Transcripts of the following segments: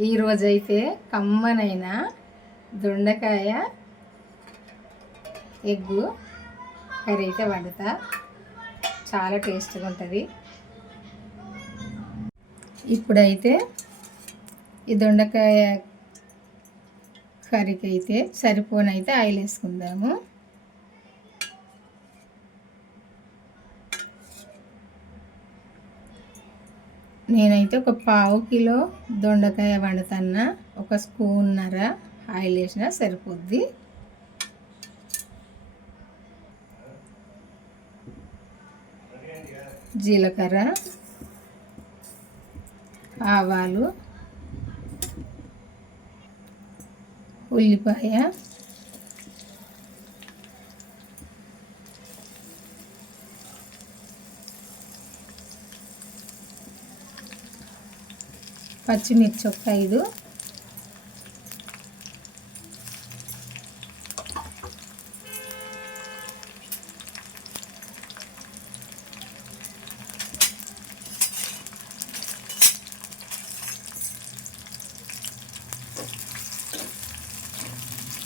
ఈరోజైతే కమ్మనైన దొండకాయ ఎగ్గు కర్రీ అయితే వండుతా. చాలా టేస్ట్గా ఉంటుంది. ఇప్పుడైతే ఈ దొండకాయ కర్రీకి అయితే సరిపోనైతే ఆయిల్ వేసుకుందాము. నేనైతే ఒక పావు కిలో దొండకాయ వండుతున్నా. ఒక స్పూన్నర ఆయిల్ వేసినా సరిపోద్ది. జీలకర్ర, ఆవాలు, ఉల్లిపాయ, పచ్చిమిర్చి ఒక 5,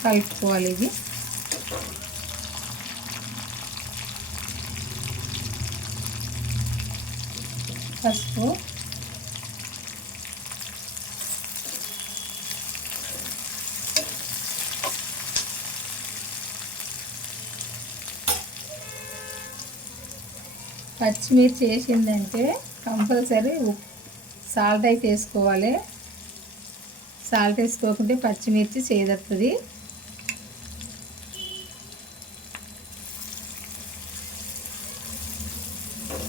కలుపుకోవాలి. ఇది పసుపు, పచ్చిమిర్చి వేసిందంటే కంపల్సరీ సాల్ట్ అయితే వేసుకోవాలి. సాల్ట్ వేసుకోకుంటే పచ్చిమిర్చి చేదొస్తుంది.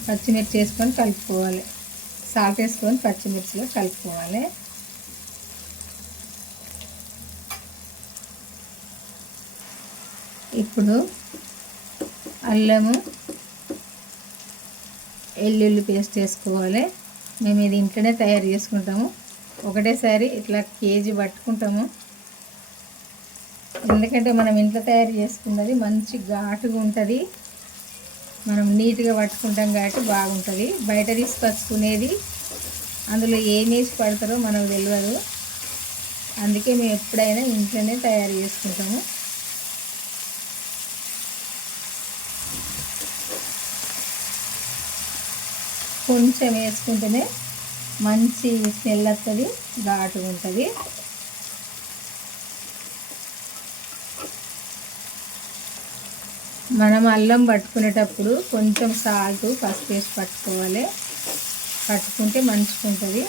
పచ్చిమిర్చి వేసుకొని కలుపుకోవాలి. సాల్ట్ వేసుకొని పచ్చిమిర్చిలో కలుపుకోవాలి. ఇప్పుడు అల్లము వెల్లుల్లి పేస్ట్ వేసుకోవాలి. మేము ఇది ఇంట్లోనే తయారు చేసుకుంటాము. ఒకటేసారి ఇట్లా కేజీ పట్టుకుంటాము. ఎందుకంటే మనం ఇంట్లో తయారు చేసుకున్నది మంచి ఘాటుగా ఉంటుంది. మనం నీట్గా పట్టుకుంటాం కాబట్టి బాగుంటుంది. బయట తీసుకొచ్చుకునేది అందులో ఏమేసి పడతారో మనకు తెలియదు. అందుకే మేము ఎప్పుడైనా ఇంట్లోనే తయారు చేసుకుంటాము. కొంచెం వేసుకుంటేనే మంచి స్మెల్ వస్తుంది, ఘాటుగా ఉంటుంది. మనం అల్లం పట్టుకునేటప్పుడు కొంచెం సాల్ట్, పసుపు వేసి పట్టుకోవాలి. పట్టుకుంటే మంచిగా ఉంటుంది.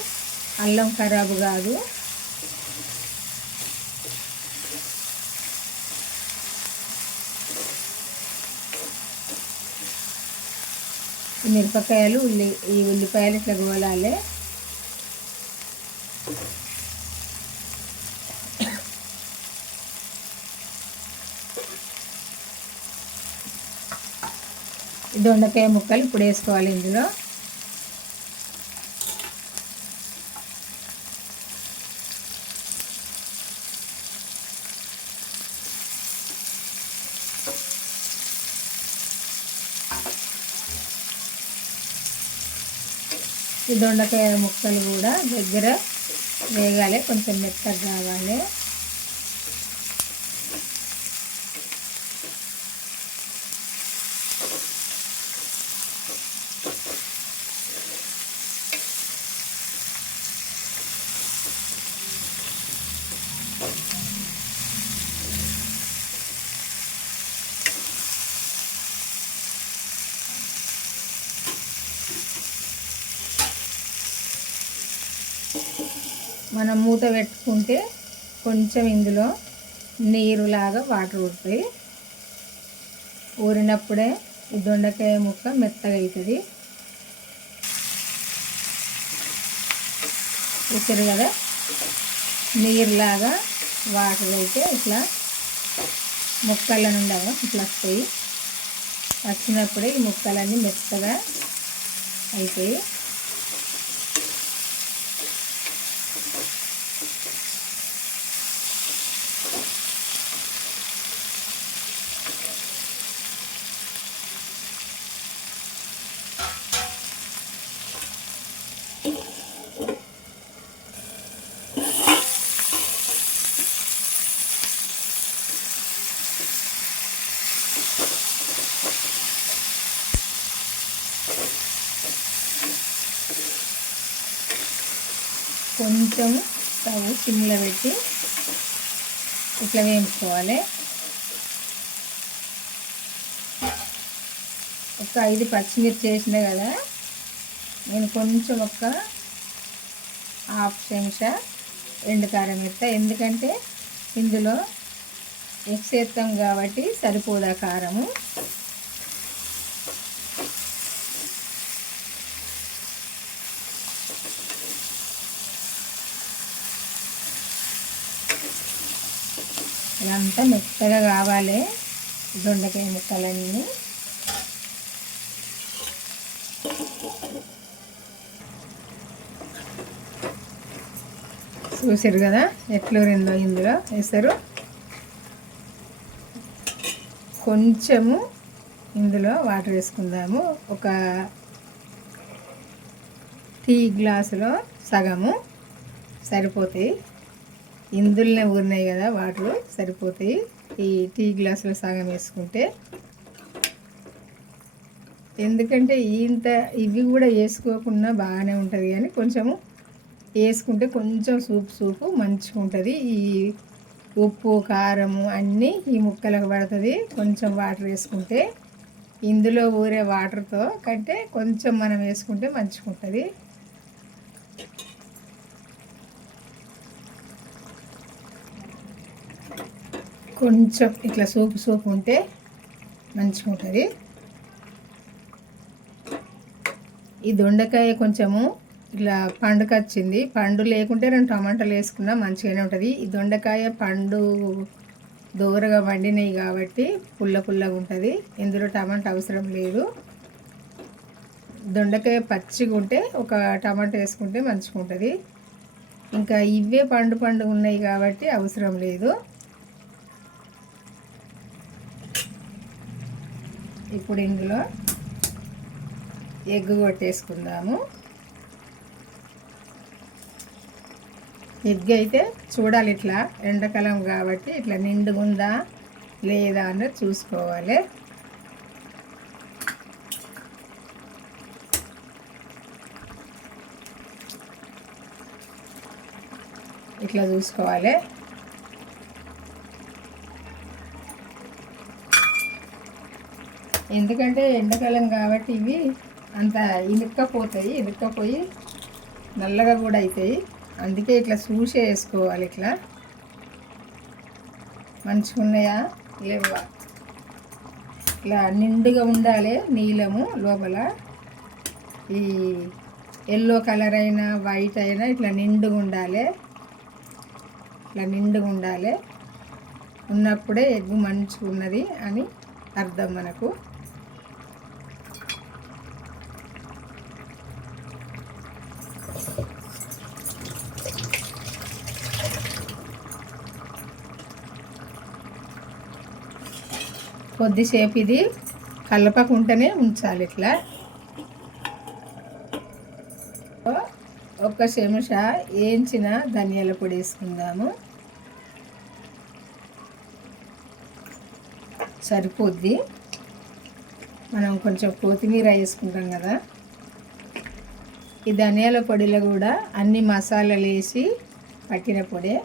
అల్లం ఖరాబు కాదు. ఈ మిరపకాయలు ఈ ఉల్లిపాయలు ఇట్లా గోలాలి. దొండకాయ ముక్కలు ఇప్పుడు వేసుకోవాలి. ఇందులో ఈ దొండకాయ ముక్కలు కూడా దగ్గర వేగాలి, కొంచెం మెత్తగా కావాలి. మనం మూత పెట్టుకుంటే కొంచెం ఇందులో నీరులాగా వాటర్ ఊరుతాయి. ఊరినప్పుడే ఈ దొండకాయ ముక్క మెత్తగా అవుతుంది. చూసారు కదా, నీరులాగా వాటర్ అయితే ఇట్లా ముక్కల నుండి ఇట్లా వస్తాయి. వచ్చినప్పుడే ఈ ముక్కలన్నీ మెత్తగా అవుతాయి. కొంచెం స్టవ్ సిమ్లో పెట్టి ఇట్లా వేయించుకోవాలి. ఒక 5 పచ్చిమిర్చి వేసిన కదా, నేను కొంచెం ఒక హాఫ్ చెంచా ఎండుకారం వేస్తా. ఎందుకంటే ఇందులో ఎగ్స్ వేస్తాం కాబట్టి సరిపోదా కారము. ఇదంతా మెత్తగా కావాలి దొండకాయ ముక్కలన్నీ. చూసారు కదా ఎట్లా రెండో ఇందులో వేస్తారు. కొంచెము ఇందులో వాటర్ వేసుకుందాము. ఒక టీ గ్లాసులో సగము సరిపోతాయి. ఇందులోనే ఊరినాయి కదా వాటర్, సరిపోతాయి. ఈ టీ గ్లాసులో సగం వేసుకుంటే, ఎందుకంటే ఇవి కూడా వేసుకోకుండా బాగానే ఉంటుంది, కానీ కొంచెము వేసుకుంటే కొంచెం సూపు మంచిగా ఉంటుంది. ఈ ఉప్పు కారము అన్నీ ఈ ముక్కలకు పడుతుంది. కొంచెం వాటర్ వేసుకుంటే, ఇందులో ఊరే వాటర్తో కంటే కొంచెం మనం వేసుకుంటే మంచిగా ఉంటుంది. కొంచెం ఇట్లా సూపు ఉంటే మంచిగా ఉంటుంది. ఈ దొండకాయ కొంచెము ఇట్లా పండుకొచ్చింది. పండు లేకుంటే 2 టమాటాలు వేసుకున్నా మంచిగానే ఉంటుంది. ఈ దొండకాయ పండు దూరగా వండినవి కాబట్టి పుల్లగా ఉంటుంది. ఇందులో టమాటా అవసరం లేదు. దొండకాయ పచ్చిగా ఉంటే ఒక టమాటా వేసుకుంటే మంచిగా ఉంటుంది. ఇంకా ఇవే పండు ఉన్నాయి కాబట్టి అవసరం లేదు. ఇప్పుడు ఇందులో ఎగ్ కొట్టేసుకుందాము. ఎగ్ అయితే చూడాలి, ఇట్లా ఎండాకాలం కాబట్టి ఇట్లా నిండుగుందా లేదా అన్నది చూసుకోవాలి. ఇట్లా చూసుకోవాలి. ఎందుకంటే ఎండాకాలం కాబట్టి ఇవి అంత ఇనుక్కపోయి నల్లగా కూడా అవుతాయి. అందుకే ఇట్లా చూసే వేసుకోవాలి. ఇట్లా మంచిగా ఉన్నాయా లేవా, ఇట్లా నిండుగా ఉండాలి. నీలము లోపల ఈ ఎల్లో కలర్ అయినా వైట్ అయినా ఇట్లా నిండుగా ఉండాలి. ఇట్లా నిండుగా ఉండాలి. ఉన్నప్పుడే ఎగ్ మంచిగా ఉన్నది అని అర్థం మనకు. కొద్దిసేపు ఇది కలపకుంటేనే ఉంచాలి. ఇట్లా ఒక చెంచా వేయించిన ధనియాల పొడి వేసుకుందాము. సరిపోద్ది. మనం కొంచెం కొత్తిమీర వేసుకుంటాం కదా. ఈ ధనియాల పొడిలో కూడా అన్ని మసాలాలు వేసి పట్టిన పొడి.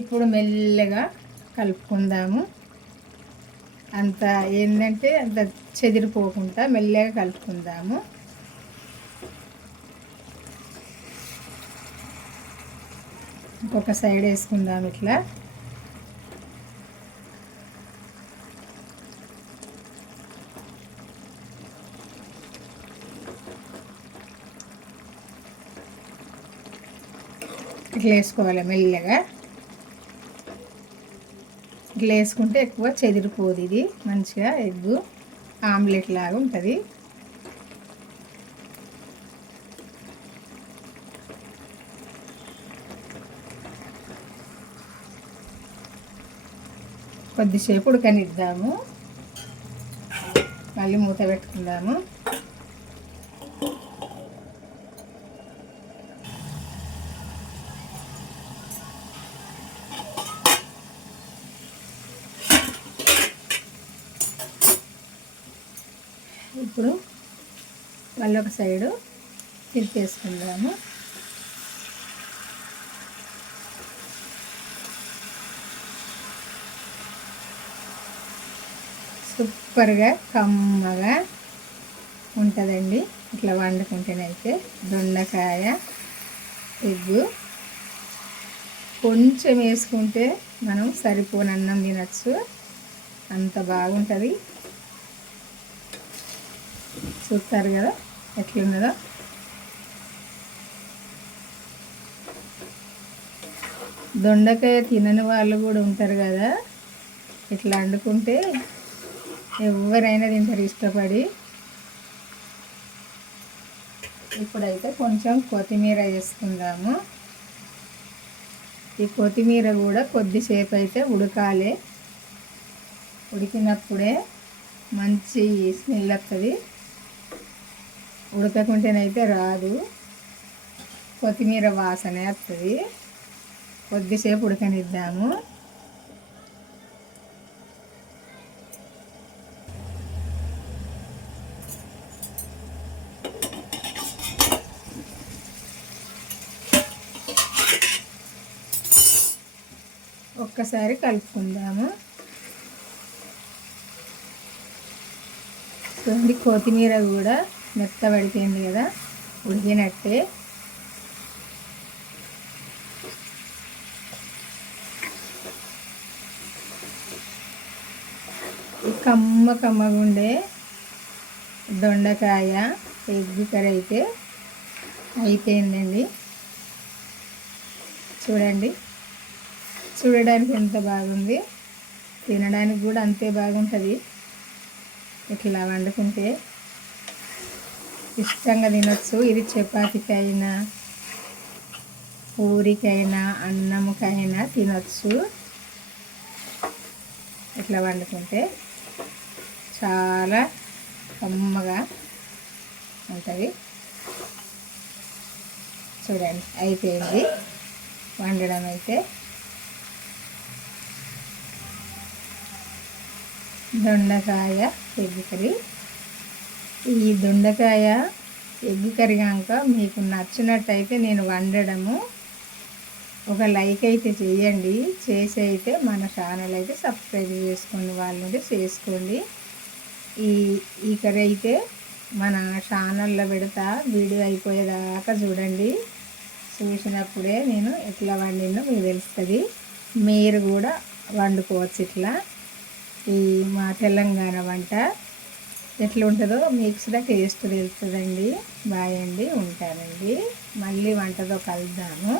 ఇప్పుడు మెల్లగా కలుపుకుందాము. అంత ఏంటంటే అంత చెదిరిపోకుండా మెల్లగా కలుపుకుందాము. ఇంకొక సైడ్ వేసుకుందాము. ఇట్లా వేసుకోవాలి మెల్లగా. ఇట్లా వేసుకుంటే ఎక్కువ చెదిరిపోదు. ఇది మంచిగా ఎగ్ ఆమ్లెట్ లాగా ఉంటుంది. కొద్దిసేపు ఉడకనిద్దాము. మళ్ళీ మూత పెట్టుకుందాము. ఇప్పుడు మళ్ళీ ఒక సైడు తిప్పేసుకుందాము. సూపర్గా కమ్మగా ఉంటుందండి ఇట్లా వండుకుంటేనైతే. దొండకాయ ఎగ్గు కొంచెం వేసుకుంటే మనం సరిపోనన్నం తినచ్చు, అంత బాగుంటుంది. చూస్తారు కదా ఎట్లున్నదో. దొండకాయ తినని వాళ్ళు కూడా ఉంటారు కదా, ఇట్లా వండుకుంటే ఎవరైనా తింటారు ఇష్టపడి. ఇప్పుడైతే కొంచెం కొత్తిమీర వేసుకుందాము. ఈ కొత్తిమీర కూడా కొద్దిసేపు అయితే ఉడకాలి. ఉడికినప్పుడే మంచి స్మెల్ వస్తుంది, ఉడకకుంటేనైతే రాదు, కొత్తిమీర వాసన వస్తుంది. కొద్దిసేపు ఉడకనిద్దాము. ఒక్కసారి కలుపుకుందాము. చూడండి కొత్తిమీర కూడా మెత్తబడిపోయింది కదా, ఉడికినట్టే. ఈ కమ్మగా ఉండే దొండకాయ ఎగ్ కర్రీ అయితే అయిపోయిందండి. చూడండి, చూడడానికి ఎంత బాగుంది, తినడానికి కూడా అంతే బాగుంటుంది. ఇట్లా వండుకుంటే ఇష్టంగా తినొచ్చు. ఇది చపాతీకైనా పూరికైనా అన్నముకైనా తినొచ్చు. ఇట్లా వండుకుంటే చాలా కమ్మగా ఉంటుంది. చూడండి అయిపోయింది వండడం అయితే. దొండకాయ ఎగ్ కర్రీ. ఈ దొండకాయ ఎగ్ కర్రీ కనుక మీకు నచ్చినట్టయితే నేను వండడము ఒక లైక్ అయితే చేయండి. చేసి అయితే మన ఛానల్ అయితే సబ్స్క్రైబ్ చేసుకోండి, వాళ్ళు చేసుకోండి. ఈ కర్రీ అయితే మన ఛానల్లో పెడతా, వీడియో అయిపోయేదాకా చూడండి. చూసినప్పుడే నేను ఎట్లా వండినో మీకు తెలుస్తుంది. మీరు కూడా వండుకోవచ్చు ఇట్లా. ఈ మా తెలంగాణ వంట ఎట్లా ఉంటుందో మీకు కూడా టేస్ట్ తెలుస్తుందండి. బాయ్ అండి, ఉంటానండి. మళ్ళీ వంటతో కలుద్దాము.